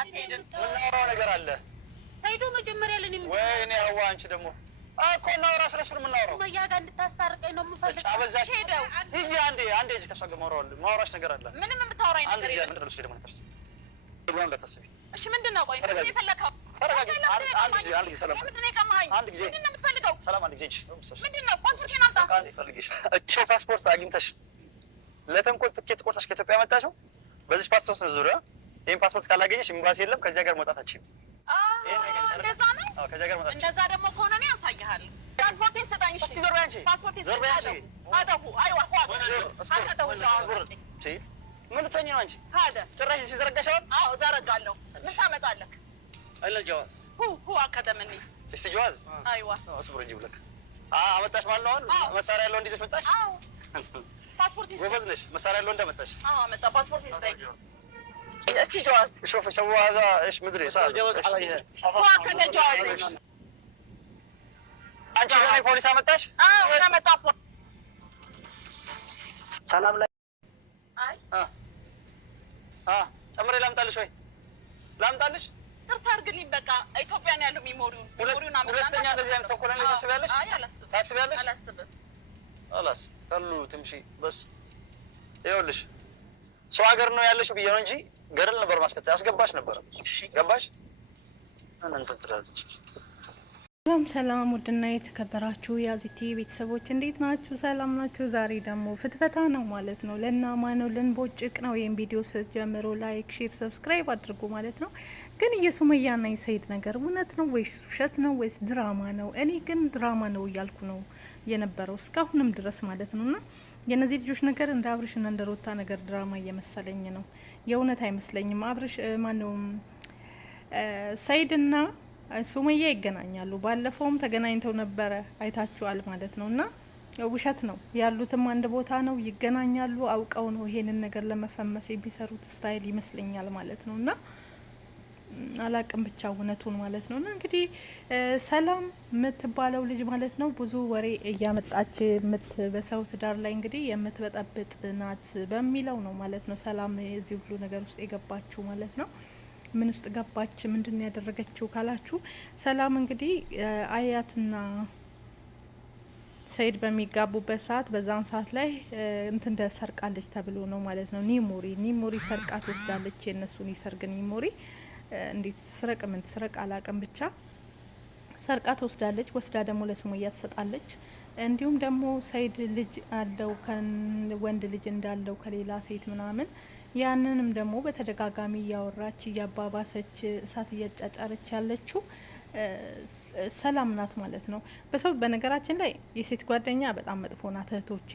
አትሄድም። ምናወራው ነገር አለ ሰይዶ መጀመሪያ ለኔ ምን ወይኔ አዋ አንቺ ደግሞ እኮ እናውራ ስለሱ ነው የምናወራው። ሱመያ ጋር እንድታስታርቀኝ ነው የምፈልገው። አበዛሽ ሄደው ሂጂ አንዴ እጅ ከሷ ጋር ማውራሽ ነገር አለ። ምንም የምታወራኝ ነገር የለም። ምንድን ነው እሱ ደግሞ ነበር ይሁን እንዳታስቢ እሺ። ምንድን ነው ቆይ ምን ይፈልጋው? አንድ ጊዜ ሰላም ምንድን ነው የቀማኸኝ? ምንድን ነው የምትፈልገው? ሰላም አንድ ጊዜ እጅ ምንድን ነው ፓስፖርቴን አምጣ። አንዴ ፈልግሽ እቺ ፓስፖርት አግኝተሽ ለተንኮል ትኬት ቆርጠሽ ከኢትዮጵያ መጣሽው በዚህ ፓስፖርት ነው ዙሪያ። ይሄን ፓስፖርት ካላገኘሽ ኤምባሲ የለም ከዚህ ሀገር መውጣት አትችይም። እንደዛ ነው። ከዚህ ሀገር መውጣት እንደዛ ደግሞ ከሆነ ነው ያሳይሃለሁ። ፓስፖርቴን ስጠኝ እሺ። ዞር በይ አንቺ ፓስፖርቴን ስጠኝ። አደሁ አይዋ ምን ልትሆኚ ነው አንቺ? ጭራሽ ሲዘረጋሻል? አዎ ዘረጋለሁ። ምን ታመጣለህ? አለ ጀዋዝ ሁ አካደምኒ እስቲ ጀዋዝ አይዋ አስብር እንጂ ብለክ አመጣሽ ማለት ነው። መሳሪያ ያለው እንዲዘሽ መጣሽ? አዎ ፓስፖርቴን ጎበዝ ነሽ። መሳሪያ ያለው እንደመጣሽ? አዎ አመጣ። ፓስፖርቴን ስጠኝ እስቲ ጀዋዝ شوف سووا هذا ايش مدري صار جواز عليه هو كذا جواز አንቺ ለኔ ፖሊስ አመጣሽ? አዎ እና መጣ ሰላም ላይ አይ ጨምሬ ላምጣልሽ ወይ ላምጣልሽ? ቅርታ አድርግልኝ በቃ ኢትዮጵያ ነው ያለው ሚሞሪውን አመጣና ሁለተኛ እንደዚህ አይነት ተኮለኝ ታስቢያለሽ? አይ አላስብም። ታስቢያለሽ? አላስብም። خلاص ከሉ ትምሺ በስ ይኸውልሽ ሰው ሀገር ነው ያለሽው ብዬ ነው እንጂ ገረል ነበር ማስከታ ያስገባሽ ነበር። እሺ ገባሽ? አንተ ትላለች። ሰላም ውድና የተከበራችሁ የአዚቲ ቤተሰቦች እንዴት ናችሁ? ሰላም ናችሁ? ዛሬ ደግሞ ፍትፈታ ነው ማለት ነው። ለናማ ነው ልንቦጭቅ ነው። ይሄን ቪዲዮ ስትጀምሩ ላይክ፣ ሼር፣ ሰብስክራይብ አድርጉ ማለት ነው። ግን የሱመያና የሰይድ ነገር እውነት ነው ወይስ ውሸት ነው ወይስ ድራማ ነው? እኔ ግን ድራማ ነው እያልኩ ነው የነበረው እስካሁንም ድረስ ማለት ነውና የነዚህ ልጆች ነገር እንደ አብርሽ እና እንደ ሩታ ነገር ድራማ እየመሰለኝ ነው። የእውነት አይመስለኝም። አብርሽ ማነው ሰይድና ሱመያ ይገናኛሉ። ባለፈውም ተገናኝተው ነበረ አይታችኋል ማለት ነውና ውሸት ነው። ያሉትም አንድ ቦታ ነው፣ ይገናኛሉ። አውቀው ነው ይሄንን ነገር ለመፈመስ የሚሰሩት ስታይል ይመስለኛል ማለት ነውና አላቅም ብቻ እውነቱን ማለት ነውና እንግዲህ ሰላም የምትባለው ልጅ ማለት ነው ብዙ ወሬ እያመጣች በሰው ትዳር ላይ እንግዲህ የምትበጠብጥ ናት በሚለው ነው ማለት ነው ሰላም እዚህ ሁሉ ነገር ውስጥ የገባችው ማለት ነው። ምን ውስጥ ገባች? ምንድነው ያደረገችው ካላችሁ ሰላም እንግዲህ አያትና ሰይድ በሚጋቡበት ሰዓት በዛን ሰዓት ላይ እንትን ሰርቃለች ተብሎ ነው ማለት ነው። ኒሞሪ ሰርቃ ትወስዳለች። የነሱን ይሰርግ ኒሞሪ እንዴት ትስረቅ ምን ትስረቅ አላቅም ብቻ ሰርቃ ትወስዳለች። ወስዳ ደግሞ ለሱመያ ትሰጣለች። እንዲሁም ደግሞ ሰይድ ልጅ አለው ወንድ ልጅ እንዳለው ከሌላ ሴት ምናምን ያንንም ደግሞ በተደጋጋሚ እያወራች እያባባሰች እሳት እያጫጫረች ያለችው ሰላም ናት ማለት ነው። በሰው በነገራችን ላይ የሴት ጓደኛ በጣም መጥፎ ናት እህቶቼ፣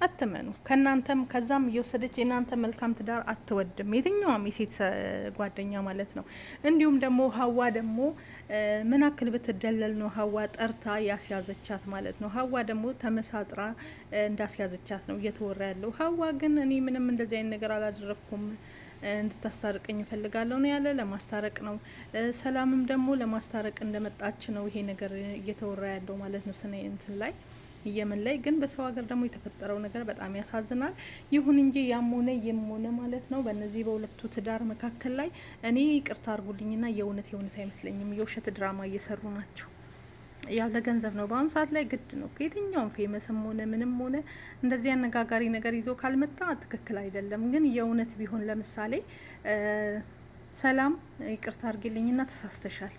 አትመኑ። ከናንተም ከዛም እየወሰደች የናንተ መልካም ትዳር አትወድም የትኛውም የሴት ጓደኛ ማለት ነው። እንዲሁም ደግሞ ሀዋ ደግሞ ምን አክል ብትደለል ነው ሀዋ ጠርታ ያስያዘቻት ማለት ነው። ሀዋ ደግሞ ተመሳጥራ እንዳስያዘቻት ነው እየተወራ ያለው። ሀዋ ግን እኔ ምንም እንደዚህ አይነት ነገር አላደረኩም እንድታስታርቀኝ እፈልጋለሁ ነው ያለ። ለማስታረቅ ነው። ሰላምም ደግሞ ለማስታረቅ እንደመጣች ነው ይሄ ነገር እየተወራ ያለው ማለት ነው። ስነ እንትን ላይ የመን ላይ ግን በሰው ሀገር ደግሞ የተፈጠረው ነገር በጣም ያሳዝናል። ይሁን እንጂ ያሞነ የሞነ ማለት ነው በእነዚህ በሁለቱ ትዳር መካከል ላይ እኔ ይቅርታ አርጉልኝና የእውነት አይመስለኝም። የውሸት ድራማ እየሰሩ ናቸው። ያው ለገንዘብ ነው። በአሁኑ ሰዓት ላይ ግድ ነው። ከየትኛውም ፌመስም ሆነ ምንም ሆነ እንደዚህ አነጋጋሪ ነገር ይዞ ካልመጣ ትክክል አይደለም። ግን የእውነት ቢሆን ለምሳሌ ሰላም ይቅርታ አርግልኝና ተሳስተሻል።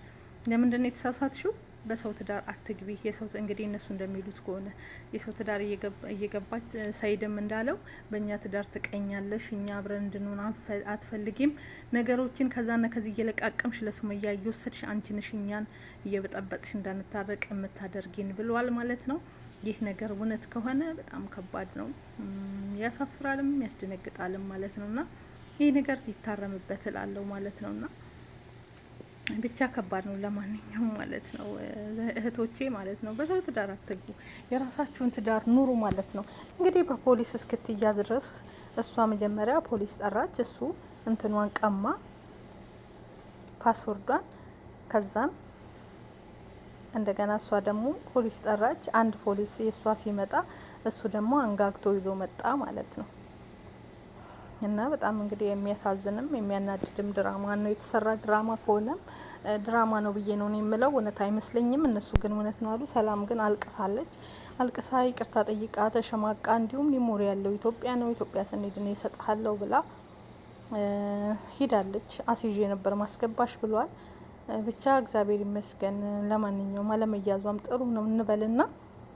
ለምንድነው የተሳሳትሽው? በሰው ትዳር አትግቢ። የሰው እንግዲህ እነሱ እንደሚሉት ከሆነ የሰው ትዳር እየገባች ሰይድም እንዳለው በእኛ ትዳር ትቀኛለሽ፣ እኛ አብረን እንድንሆን አትፈልጊም፣ ነገሮችን ከዛና ከዚህ እየለቃቀምሽ ለሱመያ እየወሰድሽ አንቺ ነሽ እኛን እየበጠበጥሽ እንዳንታረቅ የምታደርጊን ብሏል ማለት ነው። ይህ ነገር እውነት ከሆነ በጣም ከባድ ነው፣ ያሳፍራልም ያስደነግጣልም ማለት ነውና ይህ ነገር ሊታረምበት እላለሁ ማለት ነውና ብቻ ከባድ ነው። ለማንኛውም ማለት ነው እህቶቼ ማለት ነው በሰው ትዳር አትግቡ፣ የራሳችሁን ትዳር ኑሩ ማለት ነው። እንግዲህ በፖሊስ እስክትያዝ ድረስ እሷ መጀመሪያ ፖሊስ ጠራች፣ እሱ እንትኗን ቀማ ፓስወርዷን። ከዛም እንደገና እሷ ደግሞ ፖሊስ ጠራች። አንድ ፖሊስ የእሷ ሲመጣ እሱ ደግሞ አንጋግቶ ይዞ መጣ ማለት ነው። እና በጣም እንግዲህ የሚያሳዝንም የሚያናድድም ድራማ ነው የተሰራ። ድራማ ከሆነም ድራማ ነው ብዬ ነው የምለው፣ እውነት አይመስለኝም። እነሱ ግን እውነት ነው አሉ። ሰላም ግን አልቅሳለች። አልቅሳ ይቅርታ ጠይቃ ተሸማቃ፣ እንዲሁም ሊሞሪ ያለው ኢትዮጵያ ነው፣ ኢትዮጵያ ስንሄድ ነው እሰጥሃለሁ ብላ ሂዳለች። አስይዤ ነበር ማስገባሽ ብሏል። ብቻ እግዚአብሔር ይመስገን። ለማንኛውም አለመያዟም ጥሩ ነው እንበልና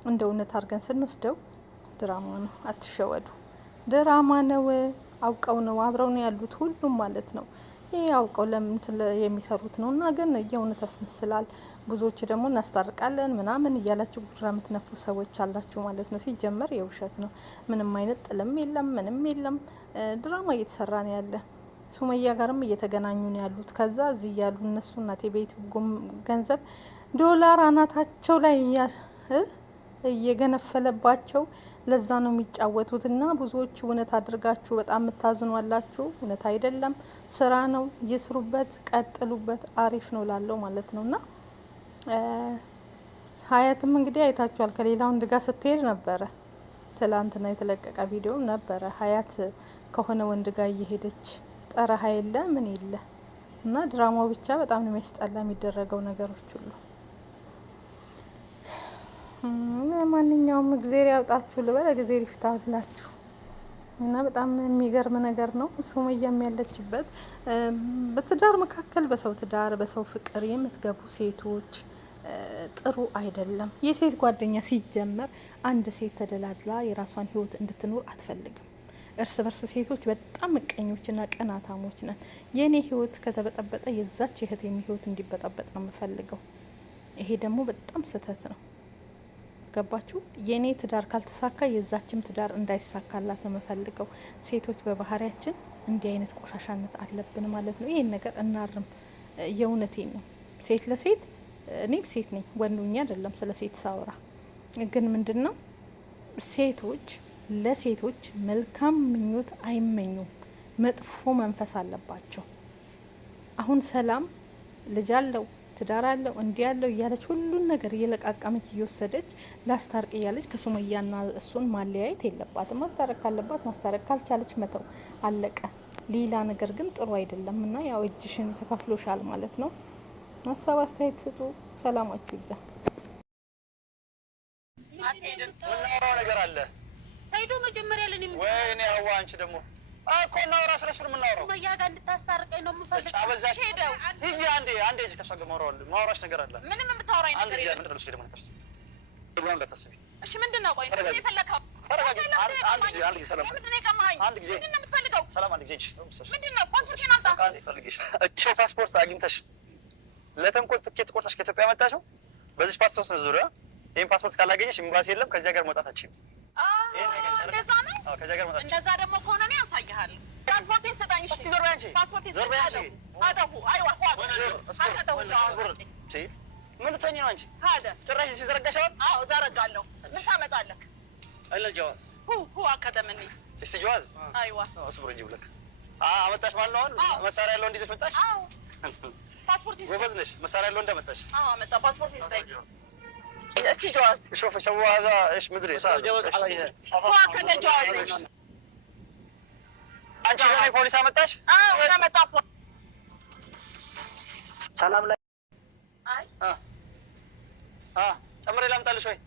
እንደ እውነት አድርገን ስንወስደው ድራማ ነው። አትሸወዱ፣ ድራማ ነው። አውቀው ነው አብረው ነው ያሉት ሁሉም ማለት ነው። ይሄ አውቀው ለምን የሚሰሩት ነው። እና ግን የእውነት ያስመስላል። ብዙዎች ደግሞ እናስታርቃለን ምናምን እያላችሁ ጉራ የምትነፉ ሰዎች አላችሁ ማለት ነው። ሲጀመር የውሸት ነው። ምንም አይነት ጥልም የለም፣ ምንም የለም። ድራማ እየተሰራ ነው ያለ። ሱመያ ጋርም እየተገናኙ ነው ያሉት። ከዛ እዚህ ያሉ እነሱ እናቴ ቤት ገንዘብ ዶላር አናታቸው ላይ እየገነፈለባቸው ለዛ ነው የሚጫወቱት። እና ብዙዎች እውነት አድርጋችሁ በጣም የምታዝኑ አላችሁ። እውነት አይደለም፣ ስራ ነው። ይስሩበት፣ ቀጥሉበት። አሪፍ ነው ላለው ማለት ነው። እና ሀያትም እንግዲህ አይታችኋል ከሌላ ወንድ ጋር ስትሄድ ነበረ። ትላንትና የተለቀቀ ቪዲዮ ነበረ። ሀያት ከሆነ ወንድ ጋር እየሄደች ጠረሃ የለ ምን የለ። እና ድራማው ብቻ በጣም ነው የሚያስጠላ የሚደረገው ነገሮች ሁሉ። ማንኛውም እግዜር ያውጣችሁ ልበል፣ እግዜር ይፍታላችሁ። እና በጣም የሚገርም ነገር ነው። ሱመያም ያለችበት በትዳር መካከል በሰው ትዳር በሰው ፍቅር የምትገቡ ሴቶች ጥሩ አይደለም። የሴት ጓደኛ ሲጀመር አንድ ሴት ተደላድላ የራሷን ህይወት እንድትኖር አትፈልግም። እርስ በርስ ሴቶች በጣም ምቀኞችና ቀናታሞች ነን። የኔ ህይወት ከተበጠበጠ የዛች እህቴም ህይወት እንዲበጠበጥ ነው የምፈልገው። ይሄ ደግሞ በጣም ስህተት ነው። ገባችሁ? የኔ ትዳር ካልተሳካ የዛችም ትዳር እንዳይሳካላት ነው የምፈልገው። ሴቶች በባህሪያችን እንዲህ አይነት ቆሻሻነት አለብን ማለት ነው። ይሄን ነገር እናርም። የእውነቴን ነው። ሴት ለሴት እኔም ሴት ነኝ፣ ወንዱኛ አይደለም ስለ ሴት ሳወራ። ግን ምንድነው ሴቶች ለሴቶች መልካም ምኞት አይመኙም። መጥፎ መንፈስ አለባቸው። አሁን ሰላም ልጅ አለው ትዳር አለው እንዲህ ያለው እያለች ሁሉን ነገር እየለቃቀመች እየወሰደች ላስታርቅ እያለች ከሱመያና እሱን ማለያየት የለባትም። ማስታረቅ ካለባት ማስታረቅ፣ ካልቻለች መተው አለቀ። ሌላ ነገር ግን ጥሩ አይደለም። እና ያው እጅሽን ተከፍሎሻል ማለት ነው። ሀሳብ አስተያየት ስጡ። ሰላማችሁ ይብዛ። ነገር አለ ሳይዶ መጀመሪያ ለኔ ምን ወይ እኔ አዋ አንቺ ደግሞ እኮ እናውራ ስለሱ ነው የምናወራው። ሱመያ ጋር እንድታስታርቀኝ ነው የምፈልገው። አበዛሽ ሄደው ሂጂ አንዴ እጅ ከሷ ጋር ማውራሽ ነገር አለ። ምንም የምታወራኝ ነገር የለም። ምንድነው እሱ ደግሞ ነገር ነው እንዳታስቢ እሺ። ምንድነው ቆይ ነው የፈለከው? አንድ ጊዜ ሰላም ምንድነው የቀማኸኝ? ምንድነው የምትፈልገው? ሰላም አንድ ጊዜ ምንድነው ፓስፖርቴን አምጣ። አንዴ ፈልግሽ እቺ ፓስፖርት አግኝተሽ ለተንኮል ትኬት ቆርጠሽ ከኢትዮጵያ መጣሽው በዚህ ፓስፖርት ነው ዙሪያ። ይሄን ፓስፖርት ካላገኘሽ ኤምባሲ የለም፣ ከዚያ ሀገር መውጣት አትችይም። እንደዛ ነው። ከዚያ ሀገር መውጣት እንደዛ ደግሞ ከሆነ ነው ያሳይሃል። ፓስፖርቴን ስጠኝ። እሺ ዞር በይ አንቺ። ፓስፖርቴን ዞር በይ አንቺ። አደሁ አይዋ ምን ልትሆኚ ነው አንቺ? ጭራሽ ሲዘረጋሻል። አዎ ዘረጋለሁ። ምን ታመጣለህ? አለ ጀዋዝ ሁ አካደምኒ እስቲ ጀዋዝ አይዋ አስብር እንጂ ብለክ አመጣሽ ማለት ነው። መሳሪያ ያለው እንዲህ መጣሽ? አዎ ፓስፖርቴን ጎበዝ ነሽ። መሳሪያ ያለው እንደመጣሽ? አዎ አመጣ። ፓስፖርቴን ስጠኝ እስቲ ጀዋዝ شوف سووا هذا ايش مدري صار جواز عليها هو كذا جواز አንቺ ለኔ ፖሊስ አመጣሽ? አዎ አመጣ። ሰላም ላይ አይ ጨምሬ ላምጣልሽ ወይ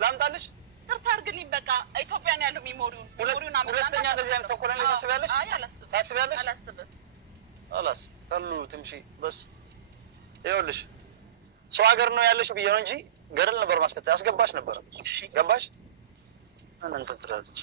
ላምጣልሽ? ቅርታ አድርግልኝ። በቃ ኢትዮጵያ ነው ያለው ሚሞሪውን አመጣና ሁለተኛ እንደዚህ አይነት ተኮለለ ታስቢያለሽ? አይ አላስብም። ታስቢያለሽ? አላስብም። خلاص ቀሉ ትምሺ በስ ይኸውልሽ ሰው ሀገር ነው ያለሽው ብዬ ነው እንጂ ገደል ነበር ማስከተል ያስገባሽ ነበር። ገባሽ? እንትን ትላለች